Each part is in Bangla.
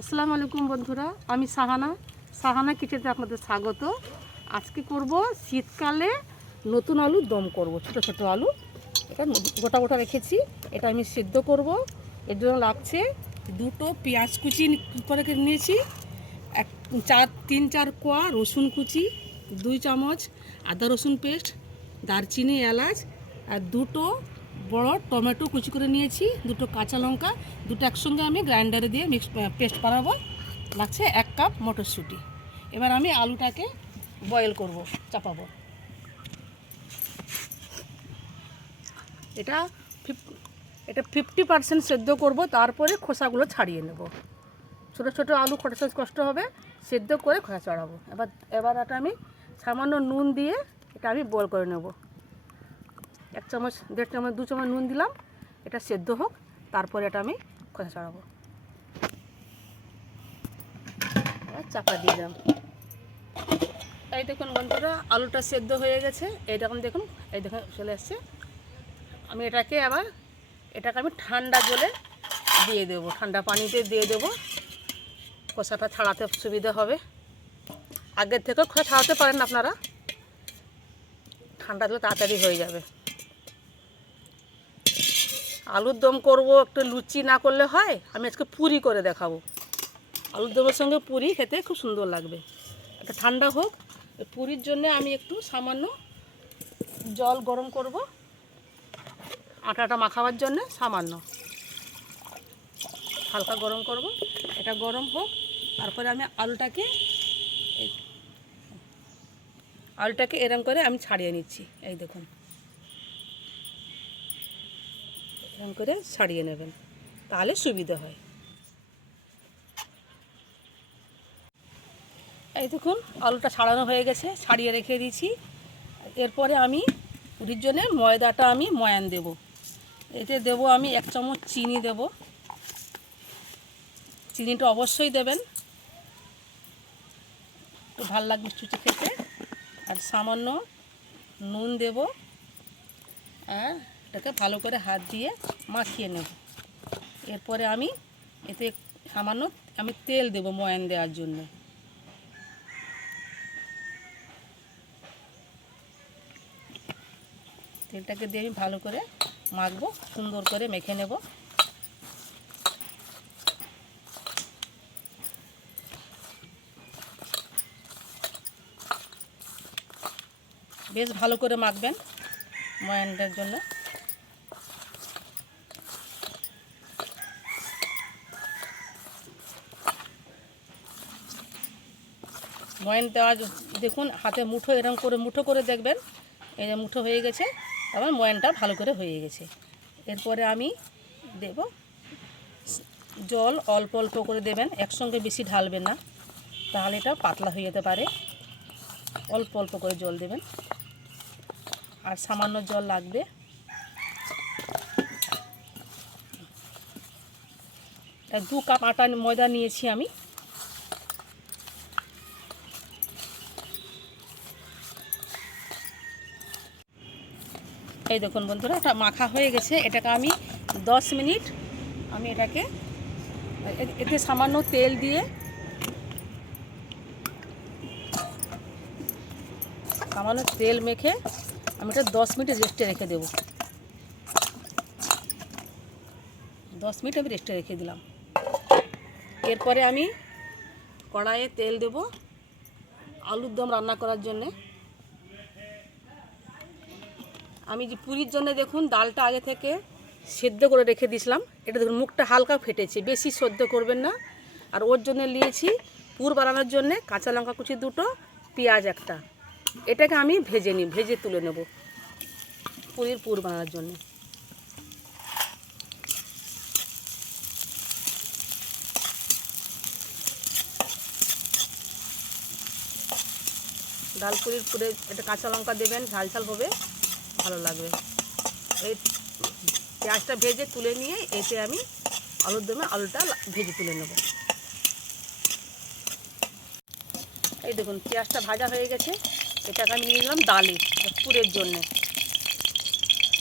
আসসালামু আলাইকুম বন্ধুরা, আমি সাহানা কিচেনে আপনাদের স্বাগত। আজকে করব শীতকালে নতুন আলুর দম করব। ছোট ছোট আলু এটা গোটা গোটা রেখেছি, এটা আমি সিদ্ধ করব। এর জন্য লাগছে দুটো পেঁয়াজ কুচি করে নিয়েছি, তিন চার কোয়া রসুন কুচি, 2 চামচ আদা রসুন পেস্ট, দারচিনি এলাচ, আর দুটো বড় টমেটো কুচি করে নিয়েছি, দুটো কাঁচা লঙ্কা, দুটো একসঙ্গে আমি গ্রাইন্ডারে দিয়ে পেস্ট বানাবো। লাগছে 1 কাপ মটরশুঁটি। এবার আমি আলুটাকে বয়েল করব, চাপাবো। এটা 50% সেদ্ধ করব, তারপরে খোসাগুলো ছাড়িয়ে নেব। ছোটো ছোটো আলু খোসা কষ্ট হবে, সেদ্ধ করে খোসা ছাড়াবো। এবার এটা আমি সামান্য নুন দিয়ে এটা আমি বয়েল করে নেব। 1 চামচ 1.5 চামচ 2 চামচ নুন দিলাম, এটা সেদ্ধ হোক, তারপরে এটা আমি খোসা ছাড়াবো। চাপা দিয়ে দিলাম। এই দেখুন বন্ধুরা, আলুটা সেদ্ধ হয়ে গেছে। এই দেখুন চলে আসছে। আমি এটাকে আমি ঠান্ডা জলে দিয়ে দেবো, ঠান্ডা পানিতে দিয়ে দেবো। খোসাটা ছাড়াতে সুবিধা হবে। আগের থেকেও খোসা ছাড়াতে পারেন আপনারা, ঠান্ডা জলে তাড়াতাড়ি হয়ে যাবে। আলুর দম করব, একটু লুচি না করলে হয়, আমি আজকে পুরি করে দেখাবো। আলুর দমের সঙ্গে পুরি খেতে খুব সুন্দর লাগবে। এটা ঠান্ডা হোক। পুরির জন্য আমি একটু সামান্য জল গরম করব, আটাটা মাখাবার জন্য সামান্য হালকা গরম করব। এটা গরম হোক, তারপরে আমি আলুটাকে এরম করে আমি ছাড়িয়ে নিচ্ছি। এই দেখুন, এরম করে ছাড়িয়ে নেবেন, তাহলে সুবিধা হয়। এই দেখুন, আলুটা ছাড়ানো হয়ে গেছে, ছাড়িয়ে রেখে দিয়েছি। এরপরে আমি পুরির জন্য ময়দাটা আমি ময়ান দেব। এতে দেব আমি 1 চামচ চিনি দেব। চিনিটা অবশ্যই দেবেন, একটু ভালো লাগবে চুচি খেতে। আর সামান্য নুন দেব, আর এটাকে ভালো করে হাত দিয়ে মাখিয়ে নেব। এরপরে আমি এতে সামান্য তেল দেব ময়ান দেওয়ার জন্য। তেলটাকে দিয়ে আমি ভালো করে মাখবো, সুন্দর করে মেখে নেব। বেশ ভালো করে মাখবেন ময়ানটার জন্য। ময়ান দেওয়া দেখুন, হাতে এরকম করে মুঠো করে দেখবেন, এই যে মুঠো হয়ে গেছে, আমার ময়ানটা ভালো করে হয়ে গেছে। এরপরে আমি দেব জল, অল্প অল্প করে দেবেন, একসঙ্গে বেশি ঢালবেন না, তাহলে এটা পাতলা হয়ে যেতে পারে। অল্প অল্প করে জল দেবেন, আর সামান্য জল লাগবে। আর 2 কাপ ময়দা নিয়েছি আমি। এই দেখুন বন্ধুরা, এটা মাখা হয়ে গেছে। এটাকে আমি 10 মিনিট এতে সামান্য তেল দিয়ে মেখে আমি এটা 10 মিনিট রেস্টে রেখে দেব। 10 মিনিট আমি রেস্টে রেখে দিলাম। এরপরে আমি কড়াইয়ে তেল দেব আলুর দম রান্না করার জন্যে। আমি যে পুরির জন্য দেখুন, ডালটা আগে থেকে সেদ্ধ করে রেখে দিয়েছিলাম। এটা দেখুন, মুখটা হালকা ফেটেছে, বেশি সেদ্ধ করবেন না। আর ওর জন্য নিয়েছি পুর বানানোর জন্যে কাঁচা লঙ্কা কুচি 2টো, পেঁয়াজ 1টা। এটাকে আমি ভেজে তুলে নেব পুরির পুর বানানোর জন্য। ডাল পুরির পুরে এটা কাঁচা লঙ্কা দেবেন, ঝাল ঝাল হবে, ভালো লাগবে। এই পেঁয়াজটা ভেজে তুলে নিয়ে এতে আমি আলুর দমে আলুটা ভেজে তুলে নেব। এই দেখুন, পেঁয়াজটা ভাজা হয়ে গেছে। এটাকে আমি নিয়ে নিলাম ডালে পুরের জন্যে।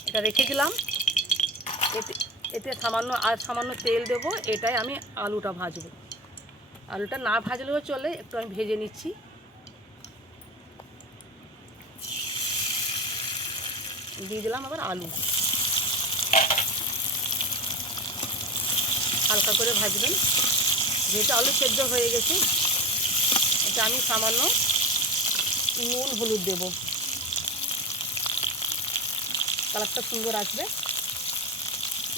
এটা রেখে দিলাম। এতে সামান্য তেল দেবো। এটাই আমি আলুটা ভাজবো। আলুটা না ভাজলেও চলে, একটু আমি ভেজে নিচ্ছি। দিয়ে দিলাম আবার আলু, হালকা করে ভাজবেন। যেহেতু আলু সেদ্ধ হয়ে গেছে, এটা আমি সামান্য নুন হলুদ দেব, কালারটা সুন্দর আসবে।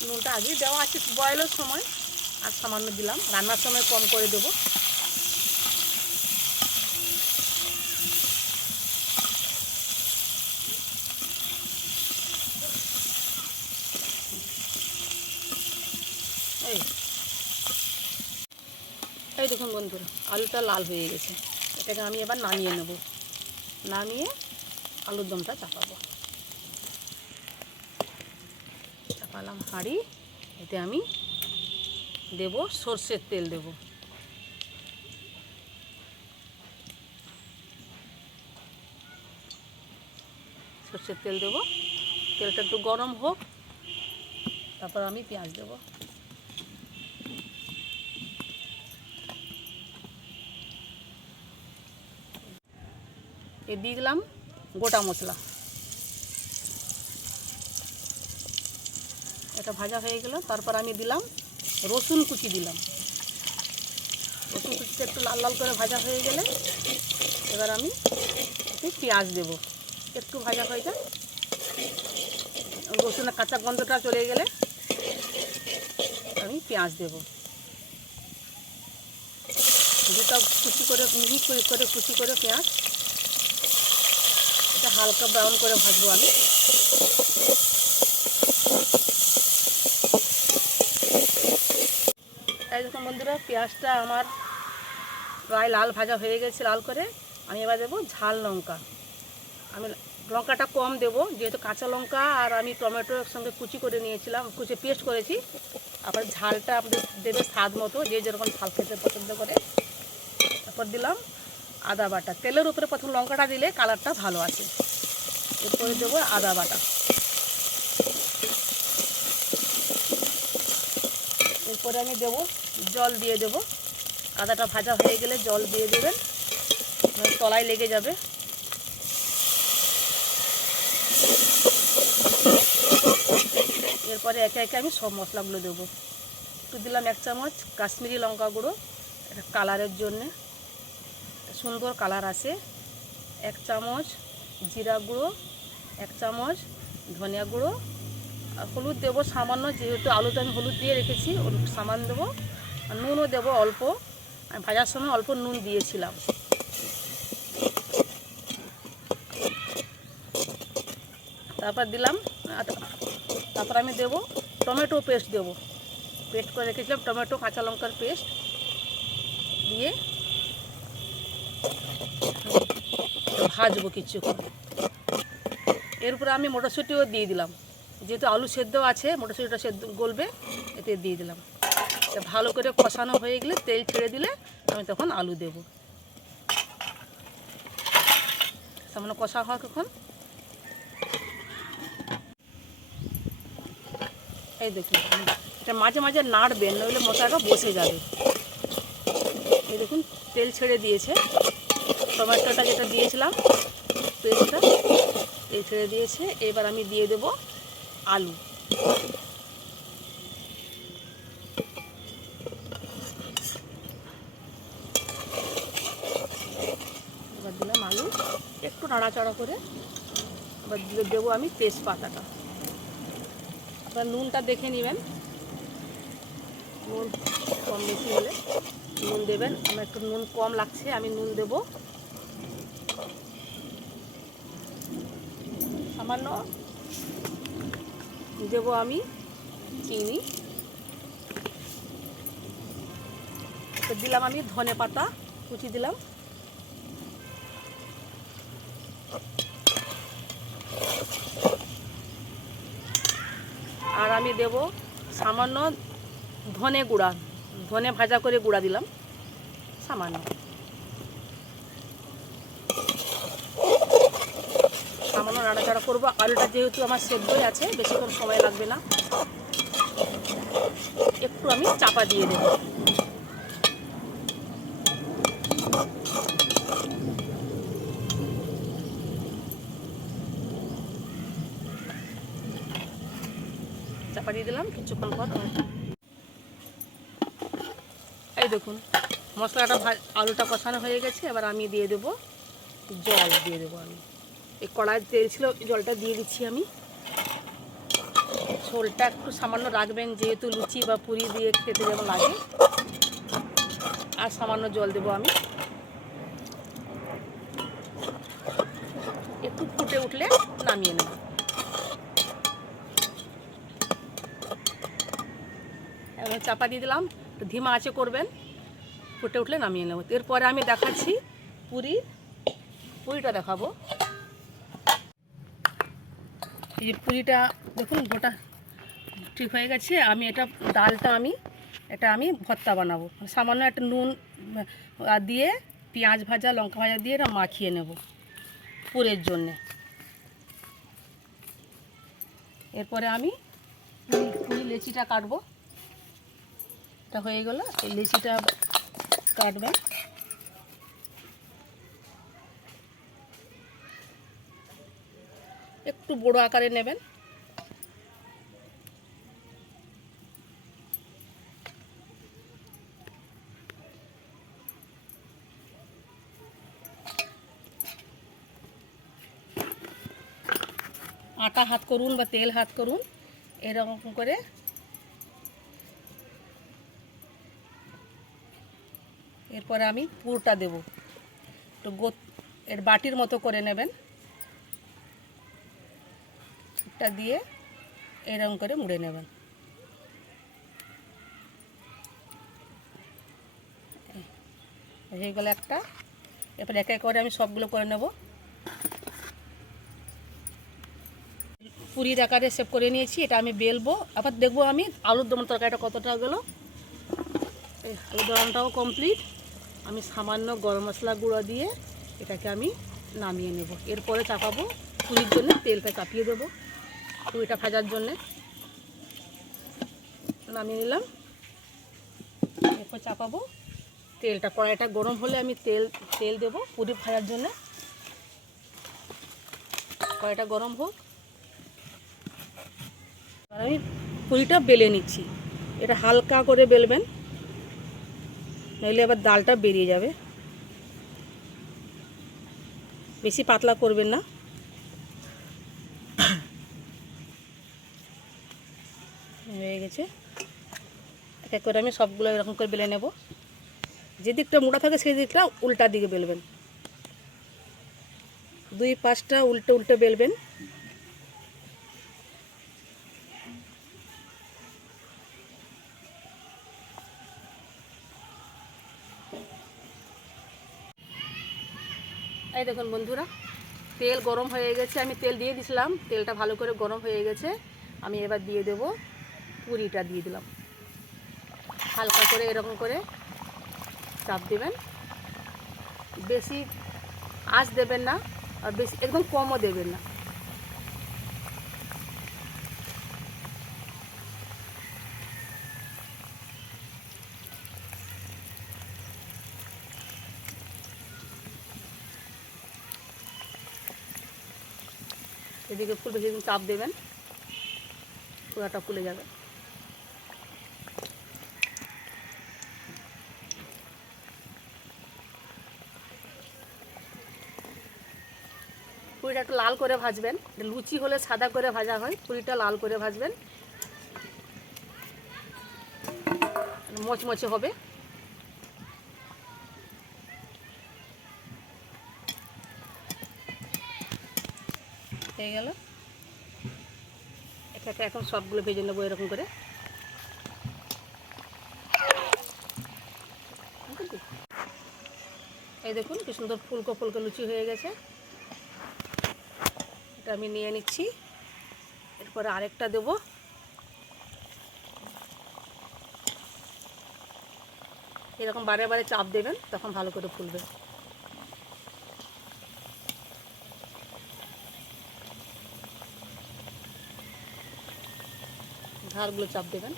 নুনটা আগেই দেওয়া আছে বয়েলের সময়, আর সামান্য দিলাম, রান্নার সময় কম করে দেবো। এই এই দেখুন বন্ধুরা, আলুটা লাল হয়ে গেছে। এটাকে আমি এবার নামিয়ে নেব। নামিয়ে আলুর দমটা চাপাবো। চাপালাম হাঁড়ি, এতে আমি দেব সর্ষের তেল দেব। সর্ষের তেল দেব, তেলটা একটু গরম হোক, তারপর আমি পেঁয়াজ দেব। এ দিয়ে দিলাম গোটা মশলা। এটা ভাজা হয়ে গেল, তারপর আমি দিলাম রসুন কুচি দিলাম। রসুন কুচিটা একটু লাল লাল করে ভাজা হয়ে গেলে এবার আমি একটু পেঁয়াজ দেব। একটু ভাজা হয়ে যায়, রসুনের কাঁচা গন্ধটা চলে গেলে আমি পেঁয়াজ দেব। দুটা কুচি করে মিহি করে কুচি করে পেঁয়াজ, এটা হালকা ব্রাউন করে ভাজবো আমি। এই দেখুন বন্ধুরা, পেঁয়াজটা আমার প্রায় লাল ভাজা হয়ে গেছে লাল করে। আমি এবার দেবো ঝাল লঙ্কা। আমি লঙ্কাটা কম দেবো, যেহেতু কাঁচা লঙ্কা আর আমি টমেটোর সঙ্গে কুচি করে নিয়েছিলাম, কুচি পেস্ট করেছি। আবার ঝালটা আপনাদের দেবে স্বাদ মতো, যে যেরকম ঝাল খেতে পছন্দ করে। তারপর দিলাম আদা বাটা। তেলের উপরে প্রথম লঙ্কাটা দিলে কালারটা ভালো আসে। এরপরে দেবো আদা বাটা। এরপরে আমি দেবো জল দিয়ে দেবো। আদাটা ভাজা হয়ে গেলে জল দিয়ে দেবেন, তলায় লেগে যাবে। এরপরে একে একে আমি সব মশলাগুলো দেবো। একটু দিলাম 1 চামচ কাশ্মীরি লঙ্কা গুঁড়ো, এটা কালারের জন্যে, সুন্দর কালার আসে। 1 চামচ জিরা গুঁড়ো, 1 চামচ ধনিয়া গুঁড়ো, আর হলুদ দেবো সামান্য, যেহেতু আলুতে আমি হলুদ দিয়ে রেখেছি, সামান্য দেবো। আর নুনও দেবো অল্প, আমি ভাজার সময় অল্প নুন দিয়েছিলাম। তারপর দিলাম, তারপর আমি দেবো টমেটো পেস্ট দেবো। পেস্ট করে রেখেছিলাম টমেটো কাঁচা লঙ্কার পেস্ট দিয়ে ভাজবো কিছুক্ষণ। এরপরে আমি মটরশুঁটিও দিয়ে দিলাম, যেহেতু আলু সেদ্ধ আছে, মটরশুঁটিটা সেদ্ধ গলবে, এতে দিয়ে দিলাম। ভালো করে কষানো হয়ে গেলে তেল ছেড়ে দিলে আমি তখন আলু দেব। সামান্য কষা হোক এখন। এই দেখুন, এটা মাঝে মাঝে নাড়বেন, নইলে মশলাটা বসে যাবে। এই দেখুন তেল ছেড়ে দিয়েছে, টমেটোটা যেটা দিয়েছিলাম পেস্টটা তেল ছেড়ে দিয়েছে। এবার আমি দিয়ে দেব আলু। এবার দিলাম আলু, একটু নাড়াচাড়া করে। এবার দেবো আমি তেজপাতাটা। এবার নুনটা দেখে নেবেন, নুন কম বেশি হলে নুন দেবেন। আমার একটু নুন কম লাগছে, আমি নুন দেব সামান্য। দেবো আমি চিনি, দিলাম আমি ধনে পাতা কুচি দিলাম। আর আমি দেব সামান্য ধনে গুঁড়া, ধনে ভাজা করে গুঁড়া দিলাম সামান্য। সামান্য নাড়াচাড়া করবো। আলুটা যেহেতু আমার সেদ্ধই আছে, বেশিক্ষণ সময় লাগবে না। একটু আমি চাপা দিয়ে দেব। কিছুক্ষণ পর। এই দেখুন মশলাটা আলুটা কষানো হয়ে গেছে। এবার আমি দিয়ে দেবো জল, দিয়ে দেবো আমি এই কড়াইতে তেল ছিল, জলটা দিয়ে দিচ্ছি আমি। ঝোলটা একটু সামান্য রাখবেন, যেহেতু লুচি বা পুরি দিয়ে খেতে যেমন লাগে। আর সামান্য জল দেবো আমি। একটু ফুটে উঠলে নামিয়ে নেব। এবার চাপা দিয়ে দিলাম, ধিমা আঁচে করবেন, ফুটে উঠলে নামিয়ে নেব। এরপরে আমি দেখাচ্ছি পুরিটা দেখাবো। এই যে পুরিটা দেখুন গোটা ঠিক হয়ে গেছে। আমি ডালটা আমি ভর্তা বানাবো। সামান্য একটা নুন দিয়ে পেঁয়াজ ভাজা লঙ্কা ভাজা দিয়ে এটা মাখিয়ে নেব পুরের জন্যে। এরপরে আমি পুরি লেচিটা কাটবো। এটা হয়ে গেল, এই লেচিটা কাটবেন। একটু বড় আকারে নেবেন। আটা হাত করুন বা তেল হাত করুন, এরকম করে এরপরে আমি পুরটা দেব। একটু এর বাটির মতো করে নেবেন। এটা দিয়ে এরকম করে মুড়ে নেবেন। হয়ে গেল একটা। এরপর এক এক করে আমি সবগুলো করে নেব। পুরির আকারে শেপ করে নিয়েছি। এটা আমি বেলবো। আবার দেখবো আমি আলুর দম তরকারিটা কতটা গেল। এই আলুর দমটাও কমপ্লিট। আমি সামান্য গরম মশলা গুঁড়ো দিয়ে এটাকে আমি নামিয়ে নেব। এরপরে চাপাবো পুরির জন্য, তেলটা চাপিয়ে দেবো পুরিটা ভাজার জন্যে। নামিয়ে নিলাম। এরপর চাপাবো তেলটা। কড়াইটা গরম হলে আমি তেল দেবো পুরি ভাজার জন্য। কড়াইটা গরম হোক। আর আমি পুরিটা বেলে নিচ্ছি। এটা হালকা করে বেলবেন, নইলে আবার ডালটা বেরিয়ে যাবে। বেশি পাতলা করবেন না। হয়ে গেছে। এক এক করে আমি সবগুলো এরকম করে বেলে নেব। যে দিকটা মোটা থাকে সেই দিকটা উল্টা দিকে বেলবেন। দুই পাশটা উল্টে উল্টে বেলবেন। এই দেখুন বন্ধুরা, তেল গরম হয়ে গেছে। আমি তেল দিয়ে দিয়েছিলাম, তেলটা ভালো করে গরম হয়ে গেছে। আমি এবার দিয়ে দেব পুরিটা। দিয়ে দিলাম। হালকা করে এরকম করে চাপ দেবেন। বেশি আঁচ দেবেন না, আর বেশি একদম কমও দেবেন না। এদিকে ফুল বেশি চাপ দেবেন, পুরাটা ফুলে যাবে। পুরিটা একটু লাল করে ভাজবেন। লুচি হলে সাদা করে ভাজা হয়, পুরিটা লাল করে ভাজবেন, মচমচে হবে। হয়ে গেল। এটাকে এখন সবগুলো ভেজে নেবো এরকম করে। এই দেখুন কি সুন্দর ফুলকো ফুলকো লুচি হয়ে গেছে। এটা আমি নিয়ে নিচ্ছি। এরপরে আরেকটা দেব। এরকম বারে বারে চাপ দেবেন, তখন ভালো করে ফুলবে। ধারগুলো চাপ দেবেন।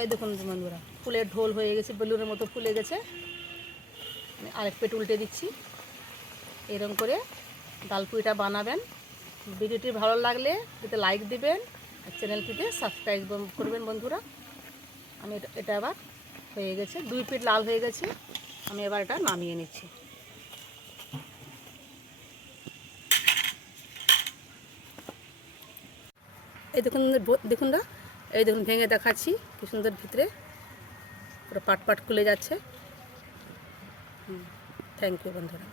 এই দেখুন বন্ধুরা, ফুলের ঢোল হয়ে গেছে, বেলুনের মতো ফুলে গেছে। আমি আরেক পেট উল্টে দিচ্ছি। এরকম করে ডালপুরিটা বানাবেন। ভিডিওটি ভালো লাগলে এতে লাইক দিবেন আর চ্যানেলটিতে সাবস্ক্রাইব করবেন বন্ধুরা। আমি এটা আবার হয়ে গেছে, 2 পিঠ লাল হয়ে গেছে। আমি এবার এটা নামিয়ে নিচ্ছি। এই দেখুন, দেখুন না, এই দেখুন ভেঙে দেখাচ্ছি কি সুন্দর, ভিতরে পুরো পাট পাট খুলে যাচ্ছে। থ্যাংক ইউ বন্ধুরা।